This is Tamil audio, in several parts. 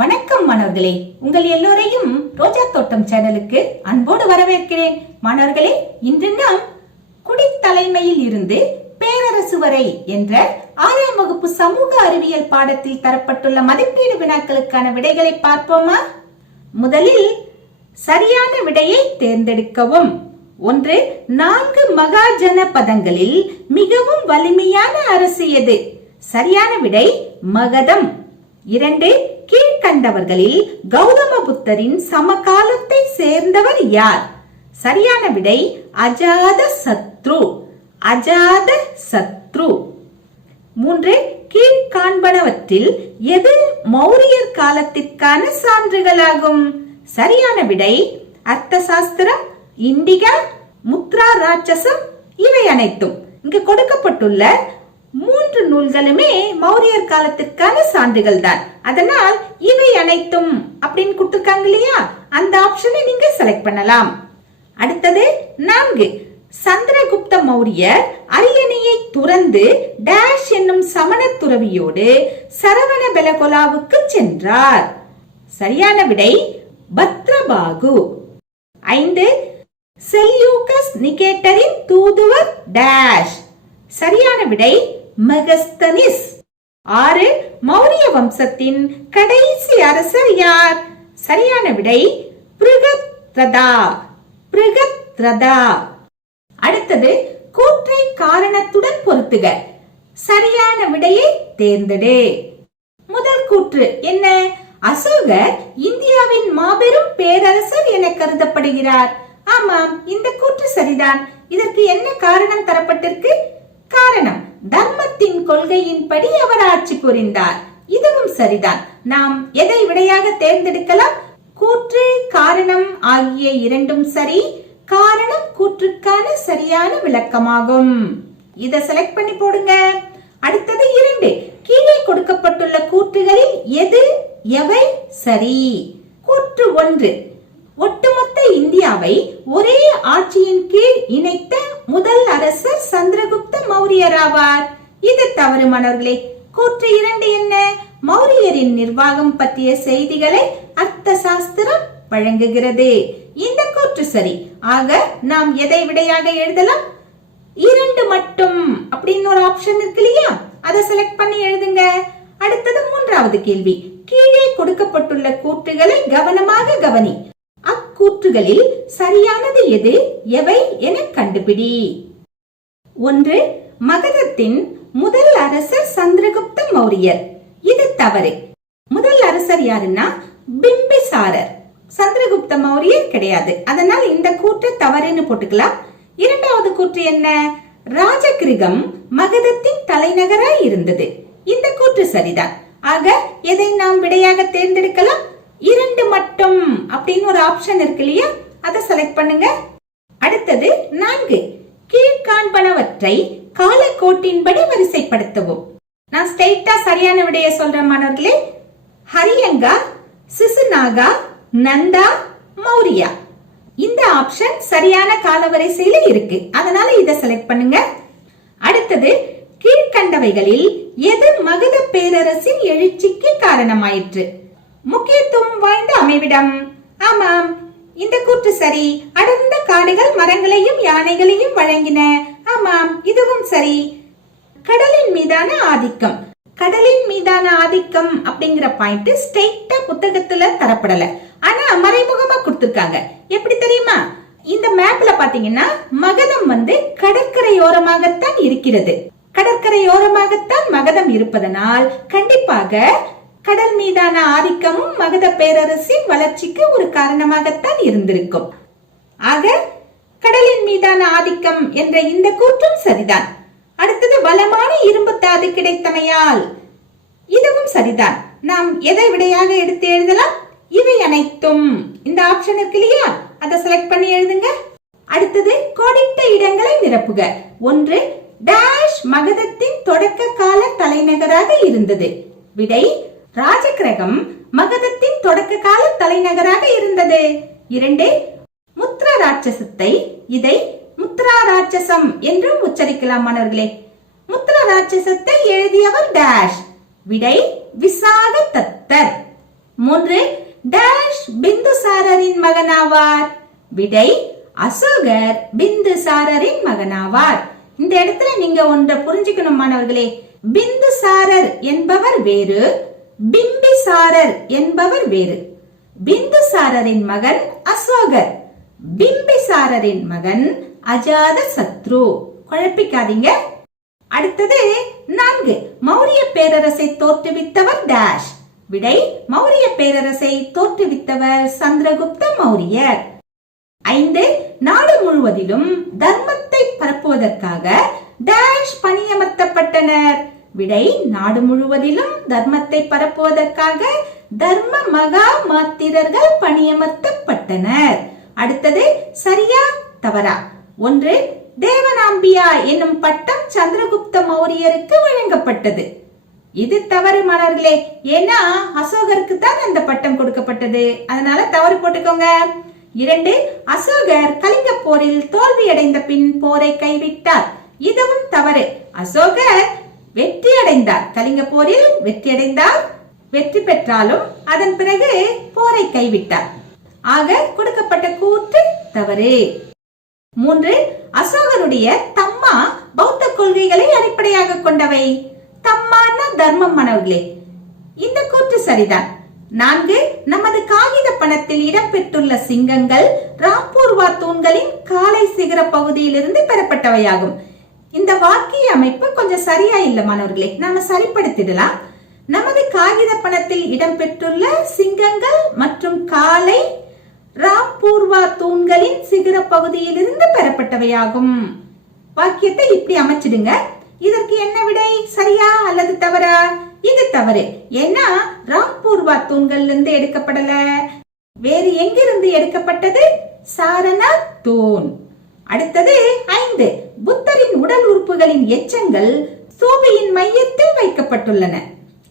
வணக்கம் மாணவர்களே, உங்கள் எல்லோரையும் ரோஜா தோட்டம் சேனலுக்கு அன்போடு வரவேற்கிறேன். மாணவர்களே, இன்று நாம் குடித்தலைமையில் இருந்து பேரரசு வரை என்ற 6ஆம் வகுப்பு சமூக அறிவியல் பாடத்தில் தரப்பட்டுள்ள மதிப்பீடு வினாக்களுக்கான விடைகளை பார்ப்போமா? முதலில் சரியான விடையை தேர்ந்தெடுக்கவும். 1. 4 மகாஜன பதங்களில் மிகவும் வலிமையான அரசு எது? சரியான விடை மகதம். 2. கீழ்கண்டவர்களில் கௌதம புத்தரின் சமகாலத்தை சேர்ந்தவர் யார்? சரியான விடை அஜாத சத்ரு. அஜாத சத்ரு. 3. கீழ்காண்பனவற்றில் எது மௌரியர் காலத்திற்கான சான்றுகளாகும்? சரியான விடை அர்த்த சாஸ்திரம், இண்டிகா, முத்ரா ராட்சசம். இவை அனைத்தும் இங்கு கொடுக்கப்பட்டுள்ள 3 நூல்களுமே மௌரியர் காலத்திற்கான சான்றுகள் தான். அதனால் இவை அனைத்தும் அப்படின்னு கொடுத்திருக்காங்க இல்லையா, அந்த ஆப்ஷனை நீங்க செலக்ட் பண்ணலாம். அடுத்தது 4. சந்திரகுப்த மௌரியர் அரியணையை துறந்து டேஷ் என்னும் சமண துறவியோடு சரவண பெலகொலாவுக்கு சென்றார். சரியான விடை பத்ரபாகு. 5. செல்யூகஸ் நிகேட்டரின் தூதுவர் டேஷ். சரியான விடை மெகஸ்தனிஸ். 6. மௌரிய வம்சத்தின் கடைசி அரசர் யார்? சரியான விடை பிருகத்ரதா. பிருகத்ரதா. அடுத்தது கூற்றை காரணத்துடன் பொருத்துக. சரியான விடையை தேர்ந்தெடு. முதல் கூற்று என்ன? அசோகர் இந்தியாவின் மாபெரும் பேரரசர் என கருதப்படுகிறார். ஆமாம், இந்த கூற்று சரிதான். இதற்கு என்ன காரணம் தரப்பட்டிருக்கு? காரணம், தர்மத்தின் கொள்கையின்படி அவர் ஆட்சி புரிந்தார். இதுவும் சரிதான். நாம் எதை விடையாக தேர்ந்தெடுக்கலாம்? கூற்று காரணம் ஆகிய இரண்டும் சரி. காரணம் கூற்றுக்கான சரியான விளக்கமாகும். இதை செலக்ட் பண்ணி போடுங்க. அடுத்தது 2. கீழே கொடுக்கப்பட்டுள்ள கூற்றுகளில் எவை சரி? கூற்று 1. ஒட்டுமொத்த இந்தியாவை ஒரே ஆட்சியின் கீழ் இணைத்த முதல் அரசர் சந்திரகுப்த மௌரியர் ஆவார். இது தவறு மாணவர்களே. கூற்று 2 என்ன? மௌரியரின் நிர்வாகம் பற்றிய செய்திகளை அர்த்த சாஸ்திரம் வழங்குகிறது. இந்த கூற்று சரி. ஆக நாம் எதை விடையாக எழுதலாம்? 2 மட்டும் அப்படின்னு ஒரு ஆப்ஷன் இருக்கு இல்லையா, அதை செலக்ட் பண்ணி எழுதுங்க. அடுத்தது 3வது கேள்வி. கீழே கொடுக்கப்பட்டுள்ள கூற்றுகளை கவனமாக கவனி. அக்கூற்றுகளில் சரியானது எது, எவை என கண்டுபிடி. 1. மகதத்தின் முதல் அரசர் சந்திரகுப்த மௌரியர். இது தவறு. முதல் அரசர் யாருன்னா பிம்பிசாரர். சந்திரகுப்த மௌரியர் கிடையாது. அதனால் இந்த கூற்று தவறுன்னு போட்டுக்கலாம். 2வது கூற்று என்ன? ராஜகிருகம் மகதத்தின் தலைநகராய் இருந்தது. இந்த கூற்று சரிதான். ஆக எதை நாம் விடையாக தேர்ந்தெடுக்கலாம்? 2 மட்டும் அப்படின்னு ஒரு ஆப்ஷன் இருக்கு இல்லையா, அதை செலக்ட் பண்ணுங்க. அடுத்தது 4. கீழ்காண்பனவற்றை காலக்கோட்டின்படி வரிசைப்படுத்தவும். நான் ஸ்ட்ரெயிட்டா சரியான விடைய சொல்றேன் மாணவர்களே. ஹரியங்கா, சிசுநாகா, நந்தா, மௌரியா. இந்த ஆப்ஷன் சரியான காலவரிசையில இருக்கு. அதனால இதை செலக்ட் பண்ணுங்க. அடுத்தது கீழ்கண்டவைகளில் எது மகத பேரரசின் எழுச்சிக்கு காரணமாயிற்று? முக்கியத்துவம் வாய்ந்த அமைவிடம். ஆமாம், இந்த கூற்று சரி. அடர்ந்த காடுகள் மரங்களையும் யானைகளையும் வழங்கின. ஆமாம், இதுவும் சரி. கடலின் மீதான ஆதிக்கம். கடலின் மீதான ஆதிக்கம் அப்படிங்கிற பாயிண்ட் ஸ்ட்ரெயிட்டா புத்தகத்துல தரப்படல, ஆனா மறைமுகமா கொடுத்திருக்காங்க. எப்படி தெரியுமா? இந்த மேப்ல பாத்தீங்கன்னா மகதம் கடற்கரையோரமாகத்தான் இருக்கிறது. கடற்கரையோரமாகத்தான் மகதம் இருப்பதனால் கண்டிப்பாக கடல் மீதான ஆதிக்கமும் மகத பேரரசின் வளர்ச்சிக்கு ஒரு காரணமாகத்தான் இருந்திருக்கும். ஆக கடலின் மீதான ஆதிக்கம் என்ற இந்த கூற்றும் சரிதான். அடுத்தது வளமான இரும்பு தாது கிடைத்தமையால். இதுவும் சரிதான். நாம் எதை விடையாக எடுத்து எழுதலாம்? இவை அனைத்தும். இந்த ஆப்ஷன் இருக்கு இல்லையா, அதை செலக்ட் பண்ணி எழுதுங்க. அடுத்தது கோடிட்ட இடங்களை நிரப்புக. 1. டேஷ் மகதத்தின் தொடக்க கால தலைநகராக இருந்தது. விடை ராஜகிரகம் மகதத்தின் தொடக்க கால தலைநகராக இருந்தது. 2. முத்ர ராட்சசத்தை இதை முத்ரா ராட்சசம் என்றும் உச்சரிக்கலாம் மாணவர்களே. முத்ரா ராட்சசத்தை எழுதியவர் டேஷ். விடை விசாக தத்தர். 3 டேஷ் பிந்துசாரரின் மகனாவார். விடை அசோகர் பிந்துசாரரின் மகனாவார். இந்த இடத்துல நீங்க ஒன்றை புரிஞ்சுக்கணும் மாணவர்களே, பிந்துசாரர் என்பவர் வேறு, பிம்பிசாரர் என்பவர் வேறு. பிந்துசாரரின் மகன் அசோகர், பிம்பிசாரரின் மகன் அஜாத சத்ரு. குழப்பிக்காதீங்க. அடுத்தது 4 மௌரிய பேரரசை தோற்றுவித்தவர் டேஷ். விடை மௌரிய பேரரசை தோற்றுவித்தவர் சந்திரகுப்த மௌரியர். 5 நாடு முழுவதிலும் தர்மத்தை பரப்புவதற்காக டேஷ் பணியமர்த்தப்பட்டனர். விடை நாடு முழுவதிலும் தர்மத்தை பரப்புவதற்காக தர்ம மகா மாத்திரர்கள் பணியமர்த்தப்பட்டனர். அடுத்தது சரியா தவறா? 1 தேவனாம்பியா என்னும் பட்டம் சந்திரகுப்த மௌரியருக்கு வழங்கப்பட்டது. இது தவறு மாணவர்களே, ஏன்னா அசோகருக்கு தான் அந்த பட்டம் கொடுக்கப்பட்டது, அதனால தவறு போட்டுக்கோங்க. 2 அசோகர் கலிங்க போரில் தோல்வி அடைந்த பின் போரை கைவிட்டார். இதுவும் தவறு. அசோகர் வெற்றி அடைந்தார், கலிங்க போரில் வெற்றி அடைந்தார், வெற்றி பெற்றாலும் அதன் பிறகு போரை கைவிட்டார். ஆக கொடுக்கப்பட்ட கூற்று தவறு. 3 அசோகருடைய தம்மா பௌத்த கொள்கைகளை அடிப்படையாக கொண்டவை. தம்மான தர்மம் மாணவர்களே, இந்த கூற்று சரிதான். 4 நமது காகித பணத்தில் இடம்பெற்றுள்ள சிங்கங்கள் ராம்பூர்வா தூண்களின் காலை சிகர பகுதியிலிருந்து பெறப்பட்டவையாகும். இந்த வாக்கிய அமைப்பு கொஞ்சம் சரியா இல்ல மாணவர்களே, நாம சரிப்படுத்திடலாம். நமது காகித பணத்தில் இடம்பெற்றுள்ள சிங்கங்கள் மற்றும் காலை ராம்பூர்வா தூண்களின் சிகர பகுதியிலிருந்து பெறப்பட்டவையாகும். வாக்கியத்தை இப்படி அமைச்சிடுங்க. இதற்கு என்ன விடை, சரியா அல்லது தவறா? இது தவறு. ஏன்னா ராம்பூர்வா தூண்கள்ல இருந்து எடுக்கப்படல. வேறு எங்கிருந்து எடுக்கப்பட்டது? சாரநாத் தூண். அடுத்தது 5 புத்தரின் உடல் உறுப்புகளின் எச்சங்கள் ஸ்தூபியின் மையத்தில் வைக்கப்பட்டுள்ளன.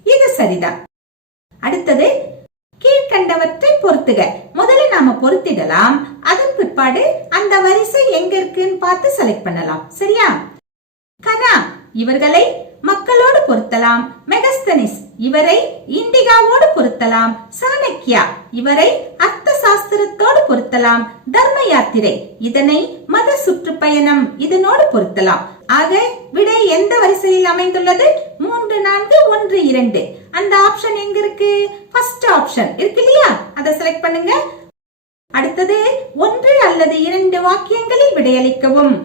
இது சரிதான். அடுத்தது கீழ்கண்டவற்றை பொருத்துக. முதல்ல நாம பொருத்திடலாம், அதன் பிற்பாடு அந்த வரிசை எங்க இருக்குன்னு பார்த்து செலக்ட் பண்ணலாம். சரியா? கனா இவர்களை மக்களோடு பொருத்தலாம். மெகஸ்தனிஸ் இவரை இண்டிகாவோடு பொருத்தலாம். சாணக்கியா இவரை அர்த்த சாஸ்திரத்தோடு பொருத்தலாம். தர்ம யாத்திரை இதனை மத சுற்றுப்பயணம் இதனோடு பொருத்தலாம். ஆக விடை எந்த வரிசையில் அமைந்துள்ளது? 3 4 1 2. அந்த ஆப்ஷன் எங்க இருக்கு? ஃபர்ஸ்ட் ஆப்ஷன் இருக்கு இல்லையா, அதை செலக்ட் பண்ணுங்க. அடுத்தது 1 அல்லது 2 வாக்கியங்களில் விடையளிக்கவும்.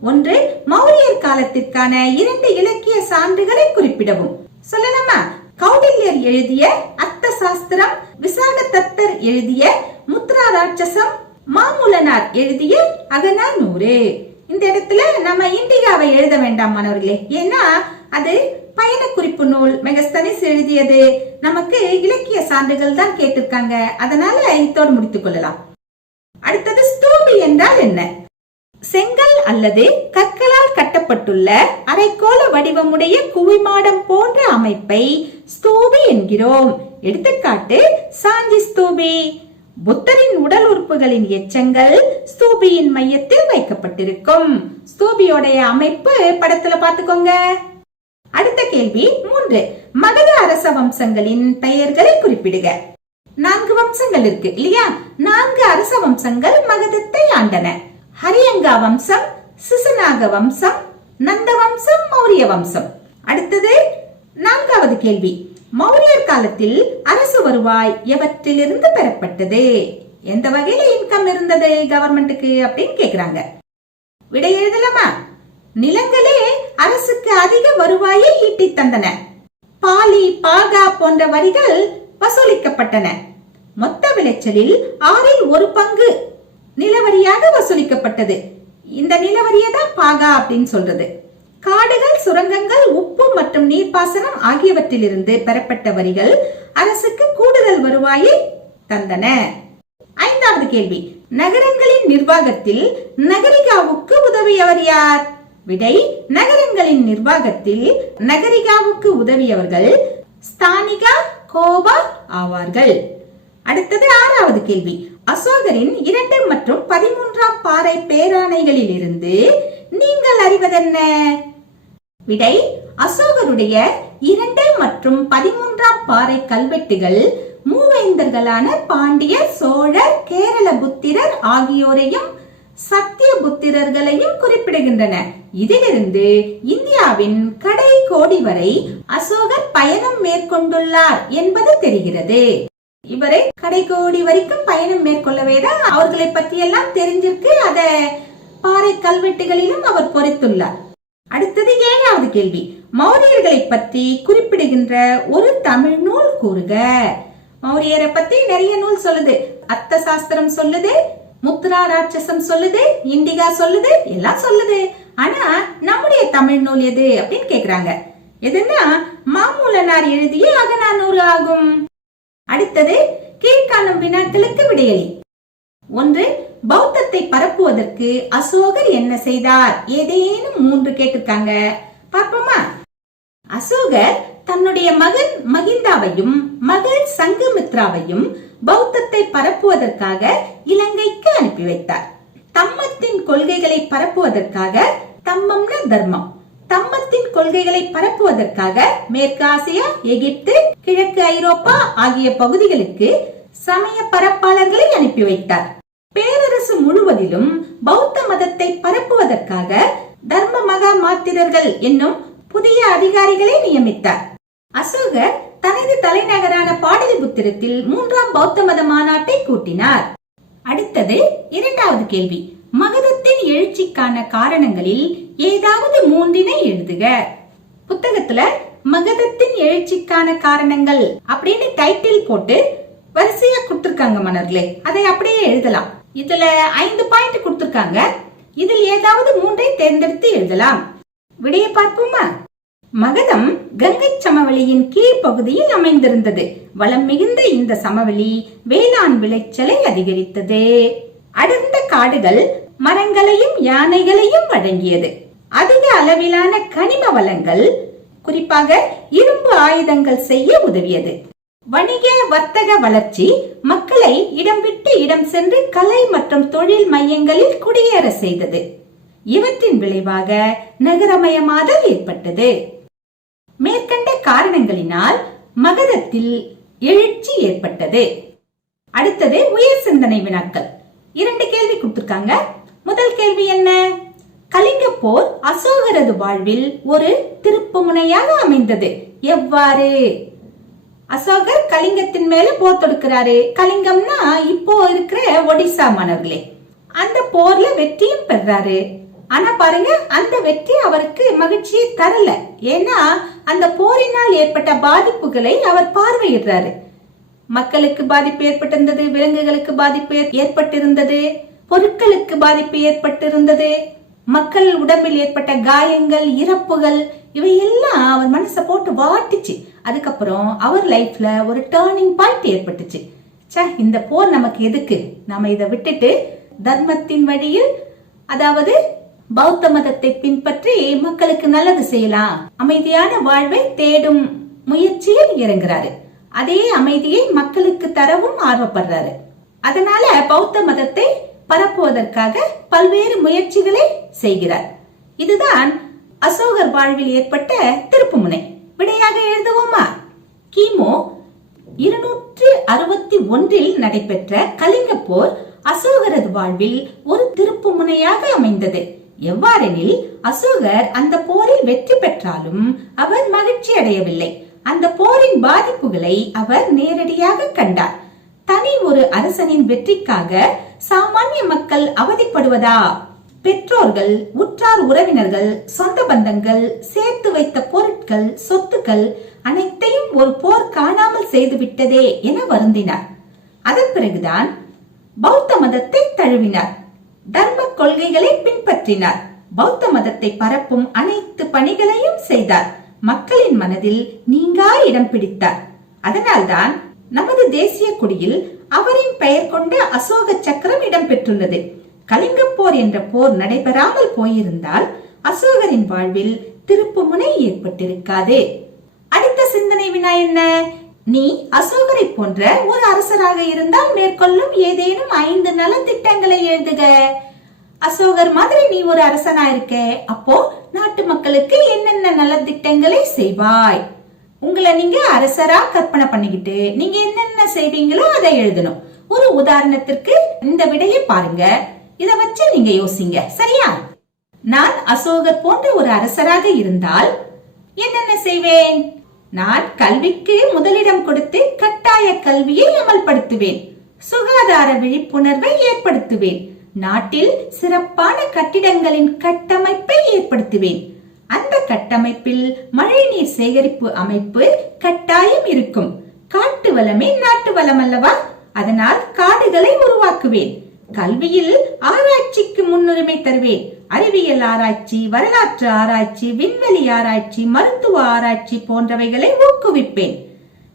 1 மௌரியர் காலத்திற்கான 2 இலக்கிய சான்றுகளை குறிப்பிடவும். சொல்லலாமா? கௌடில்யர் எழுதிய அர்த்த சாஸ்திரம், விசாக தத்தர் எழுதிய முத்ரா ராட்சசம், மாமூலனார் எழுதிய அகநானூறு. இந்த இடத்துல நம்ம இண்டிகாவை எழுத வேண்டாம் மாணவர்களே, ஏன்னா அது பயண குறிப்பு நூல், மெகஸ்தனிஸ் எழுதியது. நமக்கு இலக்கிய சான்றுகள் தான் கேட்டிருக்காங்க, அதனால இதோடு முடித்துக் கொள்ளலாம். அடுத்தது ஸ்தூபி என்றால் என்ன? செங்கல் அல்லது கற்களால் கட்டப்பட்டுள்ள அரைக்கோள வடிவமுடைய குவிமாடம் போன்ற அமைப்பை ஸ்தூபி என்கிறோம். எடுத்துக்காட்டு சாஞ்சி ஸ்தூபி. புத்தரின் உடல் உறுப்புகளின் எச்சங்கள் ஸ்தூபியின் மையத்தில் வைக்கப்பட்டிருக்கும். ஸ்தூபியோடைய அமைப்பு படத்துல பாத்துக்கோங்க. அடுத்த கேள்வி 3 மகத அரச வம்சங்களின் பெயர்களை குறிப்பிடுக. 4 வம்சங்கள் இருக்கு இல்லையா? 4 அரச வம்சங்கள் மகதத்தை ஆண்டன. ஹரியங்கா வம்சம், சிசுநாக வம்சம், நந்த வம்சம், மௌரிய வம்சம். அடுத்தது 4வது கேள்வி, மௌரியர் காலத்தில் அரசு வருவாய் எவற்றிலிருந்து பெறப்பட்டது? எந்த வகையில இன்கம் இருந்தது கவர்மெண்ட்டுக்கு அப்படின்னு கேக்குறாங்க. விடை எழுதலாமா? நிலங்களே அரசுக்கு அதிக வருவாயை ஈட்டி தந்தன. பாலி, பாகா போன்ற வரிகள் வசூலிக்கப்பட்டன. மொத்த விளைச்சலில் 1/6 பங்கு நிலவரியாக வசூலிக்கப்பட்டது. இந்த நிலவரியை தான் பாகா அப்படின்னு சொல்றது. காடுகள், சுரங்கங்கள், உப்பு மற்றும் நீர்ப்பாசனம் ஆகியவற்றிலிருந்து பெறப்பட்ட வரிகள் அரசுக்கு கூடுதல் வருவாயை தந்தன. 5வது கேள்வி, நகரங்களின் நிர்வாகத்தில் நகரிகாவுக்கு உதவியவர் யார்? விடை, நகரங்களின் நிர்வாகத்தில் நகரிகாவுக்கு உதவியவர்கள் ஸ்தானிகா, கோபா ஆவார்கள். அடுத்தது 6வது கேள்வி, அசோகரின் 2 மற்றும் 13ஆம் பாறை பேராணைகளில் இருந்து நீங்கள் அறிவதென்ன? விடை, அசோகருடைய 2 மற்றும் 13ஆம் பாறை கல்வெட்டுகள் மூவேந்தர்களான பாண்டியர், சோழர், கேரள புத்திரர் ஆகியோரையும் சத்திய புத்திரர்களையும் குறிப்பிடுகின்றன. இதிலிருந்து இந்தியாவின் கடை கோடி வரை அசோகர் பயணம் மேற்கொண்டுள்ளார் என்பது தெரிகிறது. இவரை கடைகோடி வரைக்கும் பயணம் மேற்கொள்ளவேதான் அவர்களை பற்றி எல்லாம் தெரிஞ்சிருக்கு. அத பாறை கல்வெட்டுகளிலும் அவர் பொறித்துள்ளார். அடுத்தது 7வது கேள்வி. மௌரியர்களை பற்றி குறிப்பிடுகின்ற ஒரு தமிழ் நூல் கூறுக. மௌரியரை பத்தி நிறைய நூல் சொல்லுது. அர்த்த சாஸ்திரம் சொல்லுது, முத்ரா ராட்சசம் சொல்லுது, இண்டிகா சொல்லுது, எல்லாம் சொல்லுது. ஆனா நம்முடைய தமிழ் நூல் எது அப்படின்னு கேக்குறாங்க. எதுன்னா மாமூலனார் எழுதிய அகநானூறு ஆகும். அடுத்தது கீழ்காணும் வினாக்களுக்கு விடையளி. 1. பௌத்தத்தை பரப்புவதற்கு அசோகர் என்ன செய்தார்? ஏதேனும் 3 கேட்டிருக்காங்க. பார்ப்போமா? அசோகர் தன்னுடைய மகன் மகிந்தாவையும் மகள் சங்கமித்ராவையும் பௌத்தத்தை பரப்புவதற்காக இலங்கைக்கு அனுப்பி வைத்தார். தம்மத்தின் கொள்கைகளை பரப்புவதற்காக, தம்மம்னா தர்மம், தம்மத்தின் கொள்கைகளை பரப்புவதற்காக மேற்கு ஆசியா, எகிப்து, கிழக்கு ஐரோப்பா ஆகிய பகுதிகளுக்கு சமய பரப்பாளர்களை அனுப்பி வைத்தார். பேரரசு முழுவதிலும் பௌத்த மதத்தை பரப்புவதற்காக தர்ம மகா மாத்திரர்கள் என்னும் புதிய அதிகாரிகளை நியமித்தார். அசோகர் தனது தலைநகரான பாடலிபுத்திரத்தில் 3ஆம் பௌத்த மத மாநாட்டை கூட்டினார். அடுத்தது 2வது கேள்வி. மகதத்தின் எழுச்சிக்கான காரணங்களில் ஏதாவது 3 எழுதுக. புத்தகத்துல மகதத்தின் எழுச்சிக்கான காரணங்கள் அப்படின்னு டைட்டில் போட்டு வரிசையா கொடுத்திருக்காங்க மன்னர்களே. அதை அப்படியே எழுதலாம். இதுல 5 பாயிண்ட் கொடுத்திருக்காங்க. இதில் ஏதாவது 3 தேர்ந்தெடுத்து எழுதலாம். விடைய பார்ப்போமா? மகதம் கங்கை சமவெளியின் கீழ்ப்பகுதியில் அமைந்திருந்தது. வளம் மிகுந்த இந்த சமவெளி வேளாண் விளைச்சலை அதிகரித்தது. அடர்ந்த காடுகள் மரங்களையும் யானைகளையும் வழங்கியது. அதிக அளவிலான கனிம வளங்கள், குறிப்பாக இரும்பு ஆயுதங்கள் செய்ய உதவியது. வணிக வர்த்தக வளர்ச்சி மக்களை இடம் விட்டு இடம் சென்று கலை மற்றும் தொழில் மையங்களில் குடியேற செய்தது. இவற்றின் விளைவாக நகரமயமாதல் ஏற்பட்டது. மேற்கண்ட காரணங்களினால் மகதத்தில் எழுச்சி ஏற்பட்டது. அடுத்தது உயர் சிந்தனை வினாக்கள். 2 கேள்வி கொடுத்திருக்காங்க. முதல் கேள்வி என்ன? கலிங்க போர் அசோகரது வாழ்வில் ஒரு திருப்பு முனையாக அமைந்தது. எவ்வாறு? அசோகர் கலிங்கத்தின் மேல போர் தொடுக்கிறாரு. கலிங்கம்னா இப்போ இருக்கிற ஒடிசா மன்னர்களே. அந்த போர்ல வெற்றியும் பெறாரு. ஆனா பாருங்க, அந்த வெற்றி அவருக்கு மகிழ்ச்சியை தரல. ஏன்னா அந்த போரினால் ஏற்பட்ட பாதிப்புகளை அவர் பார்வையிடுறாரு. மக்களுக்கு பாதிப்பு ஏற்பட்டிருந்தது, விலங்குகளுக்கு பாதிப்பு ஏற்பட்டிருந்தது, பொருட்களுக்கு பாதிப்பு ஏற்பட்டிருந்தது, மக்கள் உடம்பில் ஏற்பட்ட காயங்கள், இறப்புகள், இவையெல்லாம் அவர் மனசை போட்டு வாட்டிச்சு. அதுக்கப்புறம் அவர் லைஃப்ல ஒரு டர்னிங் பாயிண்ட் ஏற்பட்டுச்சு. இந்த போர் நமக்கு எதுக்கு? நாம இதை விட்டுட்டு தர்மத்தின் வழியில், அதாவது பௌத்த மதத்தை பின்பற்றி மக்களுக்கு நல்லது செய்யலாம், அமைதியான வாழ்வை தேடும் முயற்சியில் இறங்குறாரு. அதே அமைதியை மக்களுக்கு தரவும் ஆர்வப்படுறாரு. அதனால பௌத்த மதத்தை பரப்புவதற்காக பல்வேறு முயற்சிகளை செய்கிறார். இதுதான் அசோகர் வாழ்வில் ஏற்பட்ட திருப்புமுனை. விடையாக எழுதுவோமா? கிமு 261 நடைபெற்ற கலிங்க போர் அசோகரது வாழ்வில் ஒரு திருப்பு முனையாக அமைந்தது. எவ்வாறெனில், அசோகர் அந்த போரில் வெற்றி பெற்றாலும் அவர் மகிழ்ச்சி அடையவில்லை. அந்த போரின் பாதிப்புகளை அவர் நேரடியாக கண்டார். தனி ஒரு அரசனின் வெற்றிக்காக சாமானிய மக்கள் அவதிப்படுவதா? பெற்றோர்கள், உற்றார் உறவினர்கள், சொந்த பந்தங்கள், சேர்த்து வைத்த பொருட்கள், சொத்துக்கள் அனைத்தையும் ஒரு போர் காணாமல் செய்துவிட்டதே என வருந்தினார். அதன் பிறகுதான் பௌத்த மதத்தை தழுவினார். தர்ம கொள்கைகளை பின்பற்றினார். பௌத்த மதத்தை பரப்பும் அனைத்து பணிகளையும் செய்தார். மக்களின் மனதில் நீங்கா இடம் பிடித்தார். அதனால்தான் நமது தேசிய கொடியில் அவரின் பெயர் கொண்ட அசோக சக்கரம் இடம்பெற்றுள்ளது. கலிங்க போர் என்ற போர் நடைபெறாமல் போயிருந்தால் அசோகரின் வாழ்வில் திருப்பு முனை ஏற்பட்டிருக்காது. அடுத்த சிந்தனை வினா என்ன? நீ அசோகரை போன்ற ஒரு அரசராக இருந்தால் மேற்கொள்ளும் ஏதேனும் 5 நலத்திட்டங்களை எழுதுக. அசோகர் மாதிரி நீ ஒரு அரசனா இருக்க, அப்போ நாட்டு மக்களுக்கு என்னென்ன நலத்திட்டங்களை செய்வாய்? உங்களை நீங்க அரசரா கற்பனை பண்ணிக்கிட்டு நீங்க என்னென்ன செய்வீங்களோ அதை எழுதணும். ஒரு உதாரணத்திற்கு இந்த விடையை பாருங்க, இத வச்சு நீங்க யோசிங்க. சரியா? நான் அசோகர் போன்ற ஒரு அரசராக இருந்தால் என்னென்ன செய்வேன்? நான் கல்விக்கு முதலிடம் கொடுத்து கட்டாய கல்வியை அமல்படுத்துவேன். சுகாதார விழிப்புணர்வை ஏற்படுத்துவேன். நாட்டில் சிறப்பான கட்டிடங்களின் கட்டமைப்பை ஏற்படுத்துவேன். அந்த கட்டமைப்பில் மழைநீர் சேகரிப்பு அமைப்பு கட்டாயம் இருக்கும். காட்டு வளமே நாட்டு வளம் அல்லவா? அதனால் காடுகளை உருவாக்குவேன். கல்வியில் ஆராய்ச்சிக்கு முன்னுரிமை தருவேன். அறிவியல் ஆராய்ச்சி, வரலாற்று ஆராய்ச்சி, விண்வெளி ஆராய்ச்சி, மருத்துவ ஆராய்ச்சி போன்றவைகளை ஊக்குவிப்பேன்.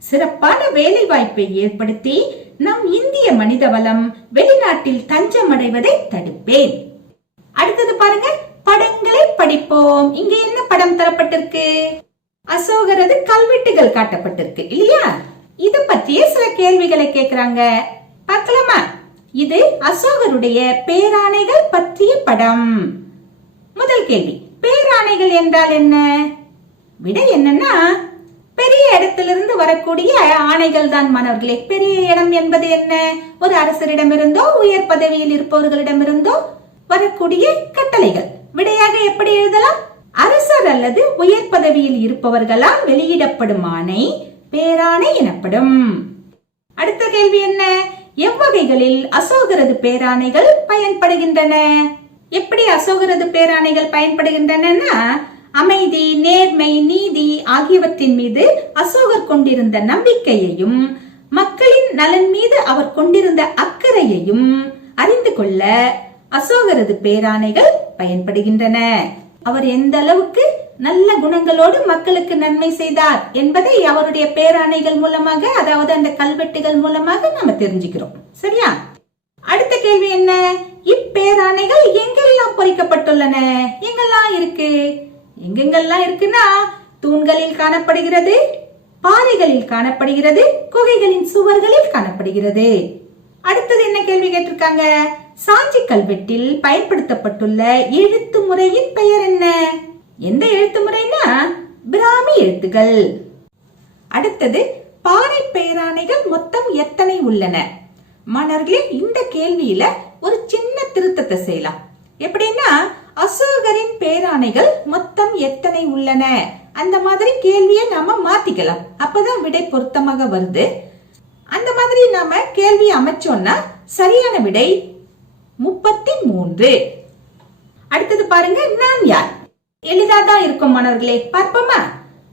சிறப்பான வேலை வாய்ப்பை ஏற்படுத்தி நம் இந்திய மனித வளம் வெளிநாட்டில் தஞ்சமடைவதை தடுப்பேன். அடுத்தது பாருங்க, படங்களை படிப்போம். இங்க என்ன படம் தரப்பட்டிருக்கு? அசோகரது கல்வெட்டுகள் காட்டப்பட்டிருக்கு இல்லையா? இத பற்றிய சில கேள்விகளை கேக்குறாங்க, பார்க்கலாமா? இது அசோகருடைய பேராணைகள் பற்றிய படம். முதல் கேள்வி, பேராணைகள் என்றால் என்ன? விடை என்னன்னா, பெரிய இடத்திலிருந்து வரக்கூடிய ஆணைகள் தான் மாணவர்களே. பெரிய இடம் என்பது என்ன? ஒரு அரசரிடமிருந்தோ உயர் பதவியில் இருப்பவர்களிடமிருந்தோ வரக்கூடிய கட்டளைகள். விடையாக எப்படி எழுதலாம்? அரசர் அல்லது உயர் பதவியில் இருப்பவர்களால் வெளியிடப்படும் ஆணை பேராணை எனப்படும். அடுத்த கேள்வி என்ன? எவ்வகைகளில் அசோகரது பேராணைகள் பயன்படுகின்றன? எப்படி அசோகரது பேராணைகள் பயன்படுகின்றன? அமைதி, நேர்மை, நீதி ஆகியவற்றின் மீது அசோகர் கொண்டிருந்த நம்பிக்கையையும் மக்களின் நலன் மீது அவர் கொண்டிருந்த அக்கறையையும் அறிந்து கொள்ள அசோகரது பேராணைகள் பயன்படுகின்றன. அவர் எந்த அளவுக்கு நல்ல குணங்களோடு மக்களுக்கு நன்மை செய்தார் என்பதை அவருடைய பேராணைகள் மூலமாக, அதாவது அந்த கல்வெட்டுகள் மூலமாக நாம தெரிஞ்சுக்கிறோம். சரியா? அடுத்த கேள்வி என்ன? இப்பேராணைகள் எங்கெல்லாம் பொறிக்கப்பட்டுள்ளன? எங்கெல்லாம் இருக்கு? எங்கெங்கெல்லாம் இருக்குன்னா, தூண்களில் காணப்படுகிறது, பாறைகளில் காணப்படுகிறது, குகைகளின் சுவர்களில் காணப்படுகிறது. அடுத்தது என்ன கேள்வி கேட்டிருக்காங்க? சாஞ்சி கல்வெட்டில் பயன்படுத்தப்பட்டுள்ள எழுத்து முறையின் பெயர் என்ன? எந்த எழுத்து முறைனா பிராமி எழுத்துகள். அடுத்தது, பாறை பேராணைகள் மொத்தம் எத்தனை உள்ளன? மாணவர்களே, இந்த கேள்வியில ஒரு சின்ன திருத்தத்தை செய்யலாம். எப்படின்னா, அசோகரின் பேராணைகள் மொத்தம் எத்தனை உள்ளன அந்த மாதிரி கேள்வியை நாம மாத்திக்கலாம். அப்பதான் விடை பொருத்தமாக வருது. அந்த மாதிரி நாம கேள்வி அமைச்சோம்னா சரியான விடை 33. அடுத்தது பாருங்க, நான் யார்? எளிதாதான் இருக்கும் மாணவர்களே, பார்ப்போமா?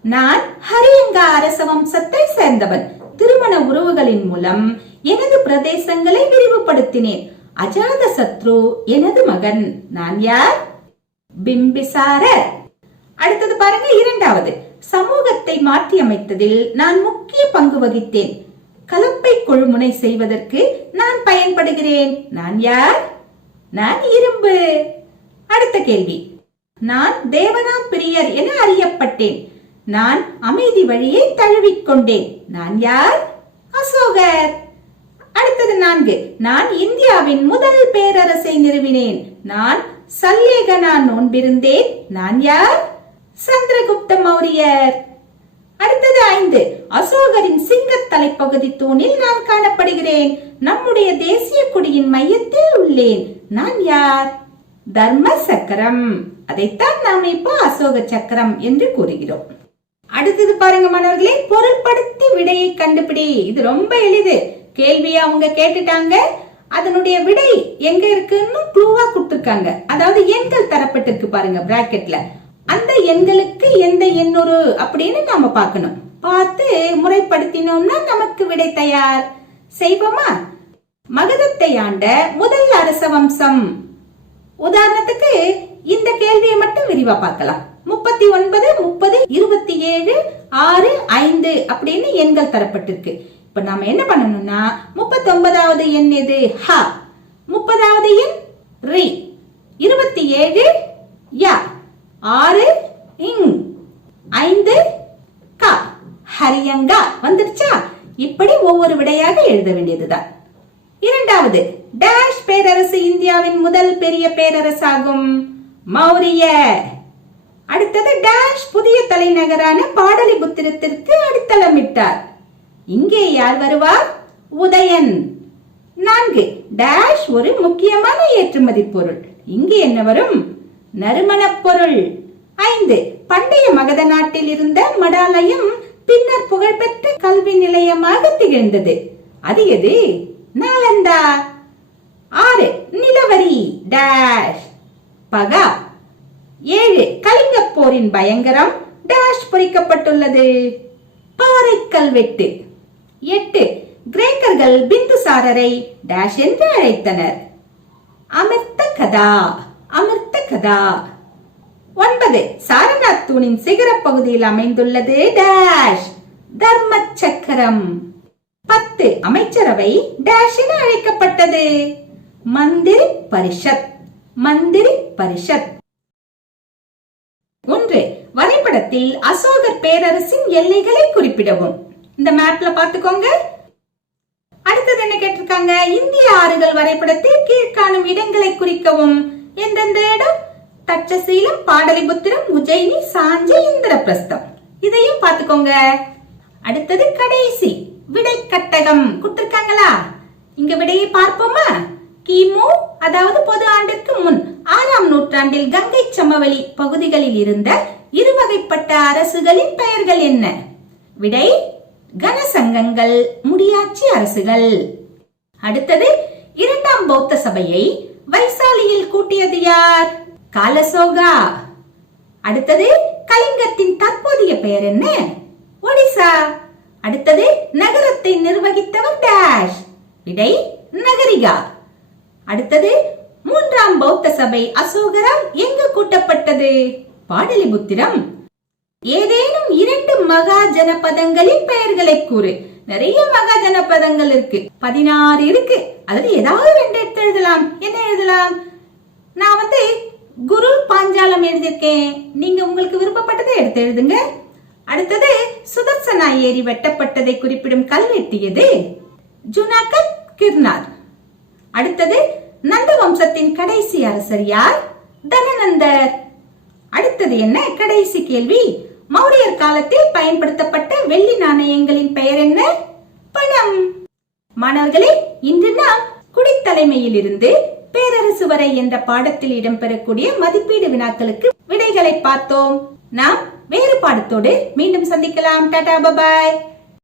நான் ஹரியங்கா அரச வம்சத்தை சேர்ந்தவன். திருமண உறவுகளின் மூலம் எனது பிரதேசங்களை விரிவுபடுத்தினேன். அஜாத சத்ரு எனது மகன். நான் யார்? பிம்பிசாரர். அடுத்தது பாருங்க, இரண்டாவது, சமூகத்தை மாற்றி அமைத்ததில் நான் முக்கிய பங்கு வகித்தேன். கலப்பை கொழுமுனை செய்வதற்கு நான் பயன்படுகிறேன். நான் யார்? நான் இரும்பு. அடுத்த கேள்வி, நான் தேவனா பிரியர் என அறியப்பட்டேன். நான் அமைதி வழியை தழுவிக்கொண்டேன். நான் யார்? அசோகர். அடுத்தது 4, நான் இந்தியாவின் முதல் பேரரசை நிறுவினேன். நான் சல்லேகனா நோன்பிருந்தேன். நான் யார்? சந்திரகுப்த மௌரியர். அடுத்தது 5, அசோகரின் சிங்க தலைப்பகுதி தூணில் நான் காணப்படுகிறேன். நம்முடைய தேசிய கொடியின் மையத்தில் உள்ளேன். நான் யார்? தர்ம சக்கரம். அதைத்தான் நாம் இப்போ அசோக சக்கரம் என்று கூறுகிறோம். அடுத்தது பாருங்க மாணவர்களே, பொருள்படுத்தி விடையை கண்டுபிடி. இது ரொம்ப எளிது. கேள்வியை அவங்க கேட்டுட்டாங்க, அதனுடைய விடை எங்க இருக்குன்னு க்ளூவா கொடுத்திருக்காங்க. அதாவது எண்கள் தரப்பட்டிருக்கு பாருங்க பிராக்கெட்ல. அந்த எண்களுக்கு எந்த எண்ணொரு அப்படின்னு நாம பார்க்கணும். பார்த்து முறைப்படுத்தினோம்னா நமக்கு விடை தயார். செய்வோமா? மகதத்தை ஆண்ட முதல் அரச வம்சம். உதாரணத்துக்கு இந்த கேள்வியை மட்டும் விரிவா பார்க்கலாம். 39, 30, 27, 6, 5 அப்படின்னு எண்கள் தரப்பட்டிருக்கு. இப்ப நாம என்ன பண்ணணும்னா, 39வது எண் எது? ஹ. 30வது எண் ரி. 27 யா. 6 இங். 5 கா. ஹரியங்கா. வந்துடுச்சா? இப்படி ஒவ்வொரு விடையாக எழுத வேண்டியதுதான். இரண்டாவது, டேஷ் பேரரசு இந்தியாவின் முதல் பெரிய பேரரசாகும். மௌரிய. அடுத்தது டேஷ் புதிய தலைநகரான பாடலிபுத்திரத்திற்கு அடித்தளமிட்டார். இங்கே யார் வருவார்? உதயன். 4 டேஷ் ஒரு முக்கியமான ஏற்றுமதி பொருள். இங்கு என்ன வரும்? நறுமணப் பொருள். 5 பண்டைய மகத நாட்டில் இருந்த மடாலயம் பின்னர் புகழ்பெற்ற கல்வி நிலையமாக திகழ்ந்தது. அது எது? நாலந்தா. 6 நிலவரி டேஷ் பகா. 7 கலிங்கப் போரின் பயங்கரம் டேஷ் பொறிக்கப்பட்டுள்ளது. பாறை கல்வெட்டு. 8 கிரேக்கர்கள் பிந்துசாரரை டேஷ் என்று அழைத்தனர். அமிர்த கதா. அமிர்த கதா. 9 சாரநாத் தூணின் சிகர பகுதியில் அமைந்துள்ளது டேஷ் தர்ம சக்கரம். 10 அமைச்சரவை டேஷ் என அழைக்கப்பட்டது. மந்திரி பரிஷத். மந்திரி பரிஷத். 1 வரைபடத்தில் அசோகர் பேரரசின் எல்லைகளை குறிப்பிடவும். இந்த மேப்ல பாத்துக்கோங்க. அடுத்தது என்ன கேட்டிருக்காங்க? இந்திய ஆறுகள் வரைபடத்தில் கீழ்காணும் இடங்களை குறிக்கவும். எந்தெந்த இடம்? தட்சசீலம், பாடலிபுத்திரம், உஜ்ஜயினி, சாஞ்சி, இந்திரபிரஸ்தம். இதையும் பாத்துக்கோங்க. அடுத்தது கடைசி விடை கட்டகம் கொடுத்திருக்காங்களா? இங்க விடையை பார்ப்போமா? கிமு அதாவது பொது ஆண்டிற்கு முன் 6ஆம் நூற்றாண்டில் கங்கை சமவெளி பகுதிகளில் இருந்த இருவகைப்பட்ட அரசுகளின் பெயர்கள் என்ன? விடை கனசங்கங்கள், முடியாட்சி அரசுகள். அடுத்தது 2ஆம் பௌத்த சபையை வைசாலியில் கூட்டியது யார்? காலசோகா. அடுத்தது கலிங்கத்தின் தற்போதைய பெயர் என்ன? ஒடிசா. அடுத்தது நகரத்தை நிர்வகித்தவர் டேஷ். விடை நகரிகா. அடுத்தது 3ஆம் பௌத்த சபை அசோகரால் எங்கு கூட்டப்பட்டது? பாடலிபுத்திரம். ஏதேனும் 2 மகா ஜனபதங்களின் பெயர்களை கூறு. நிறைய மகா ஜனபதங்கள் இருக்கு, 16 இருக்கு. அதுல ஏதாவது 2 எடுத்து எழுதலாம். என்ன எழுதலாம்? நான் குரு பாஞ்சாலம் எழுதியிருக்கேன். நீங்க உங்களுக்கு விருப்பப்பட்டதை எடுத்து எழுதுங்க. அடுத்தது சுதர்சனா ஏரி வெட்டப்பட்டதை குறிப்பிடும் கல்வெட்டு எது? ஜுனாகத் கிர்னார். அடுத்தது நந்த வம்சத்தின் கடைசி அரசர் யார்? தனநந்தர். அடுத்தது என்ன? கடைசி கேள்வி. மௌரியர் காலத்தில் பயன்படுத்தப்பட்ட வெள்ளி நாணயங்களின் பெயர் என்ன? பணம். மாணவர்களே, இன்று நாம் குடித்தலைமையில் இருந்து பேரரசு வரை என்ற பாடத்தில் இடம்பெறக்கூடிய மதிப்பீடு வினாக்களுக்கு விடைகளை பார்த்தோம். நாம் வேறு பாடத்தோடு மீண்டும் சந்திக்கலாம். டாடா, பபாய்.